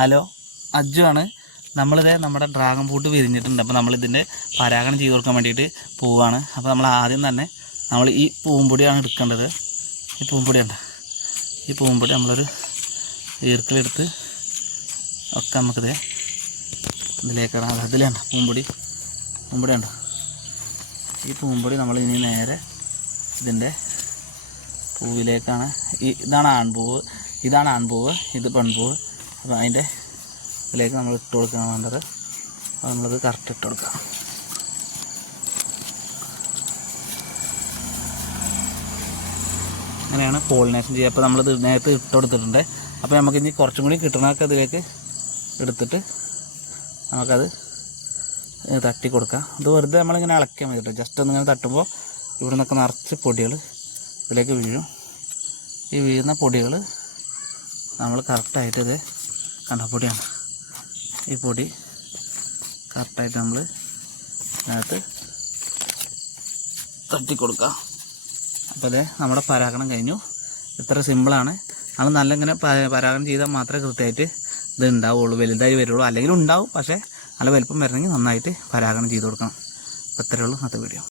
Hello Ajju ആണ്. നമ്മളിത് നമ്മുടെ ഡ്രാഗൺ ഫ്രൂട്ട് വിരിഞ്ഞിട്ടുണ്ട്. അപ്പോൾ നമ്മളിതിന്റെ പരാഗണം ചെയ്ത് കൊടുക്കാൻ വേണ്ടിയിട്ട് പോവുകയാണ് അപ്പോൾ നമ്മൾ ആദ്യം തന്നെ നമ്മൾ ഈ പൂമ്പൊടിയാണ് എടുക്കേണ്ടത്. ഈ പൂമ്പൊടി ഉണ്ട് ഈ പൂമ്പൊടി നമ്മളൊരു ഈർക്കിലെടുത്ത് ഒക്കെ നമുക്കിത് ഇതിലേക്കാണ് അത് അതിലാണ് പൂമ്പൊടി. പൂമ്പൊടി ഉണ്ടോ ഈ പൂമ്പൊടി നമ്മൾ ഇനി നേരെ ഇതിന്റെ പൂവിലേക്കാണ്. ഈ ഇതാണ് ആൺപൂവ്. ഇതാണ് ആൺപൂവ്. ഇത് പെൺപൂവ്. അപ്പോൾ അതിന്റെ ഇതിലേക്ക് നമ്മൾ ഇട്ട് കൊടുക്കാൻ വേണ്ടത് അപ്പോൾ നമ്മളത് കറക്റ്റ് ഇട്ട് കൊടുക്കാം. അങ്ങനെയാണ് പോളിനേഷൻ ചെയ്യുക. അപ്പോൾ നമ്മളിത് നേരത്തെ ഇട്ട് കൊടുത്തിട്ടുണ്ട്. അപ്പോൾ നമുക്ക് ഇനി കുറച്ചും കൂടി കിട്ടണമൊക്കെ ഇതിലേക്ക് എടുത്തിട്ട് നമുക്കത് തട്ടി കൊടുക്കാം. അത് വെറുതെ നമ്മളിങ്ങനെ ഇളക്കിയാൽ മതി കേട്ടോ. ജസ്റ്റ് ഒന്നിങ്ങനെ തട്ടുമ്പോൾ ഇവിടെ നിന്നൊക്കെ നിറച്ച് പൊടികൾ ഇതിലേക്ക് വീഴും. ഈ വീഴുന്ന പൊടികൾ നമ്മൾ കറക്റ്റായിട്ട് ഇത് കണ്ട പൊടിയാണ്. ഈ പൊടി കറക്റ്റായിട്ട് നമ്മൾ അതിനകത്ത് തട്ടി കൊടുക്കുക അപ്പോൾ നമ്മുടെ പരാഗണം കഴിഞ്ഞു. ഇത്ര സിമ്പിളാണ്. നമ്മൾ നല്ല ഇങ്ങനെ പരാഗണം ചെയ്താൽ മാത്രമേ കൃത്യമായിട്ട് ഇത് ഉണ്ടാവുള്ളൂ വലുതായി വരുള്ളൂ. അല്ലെങ്കിൽ ഉണ്ടാവും പക്ഷേ നല്ല വലുപ്പം വരണമെങ്കിൽ നന്നായിട്ട് പരാഗണം ചെയ്ത് കൊടുക്കണം. അപ്പോൾ ഇത്രയേ ഉള്ളൂ അത് വീഡിയോ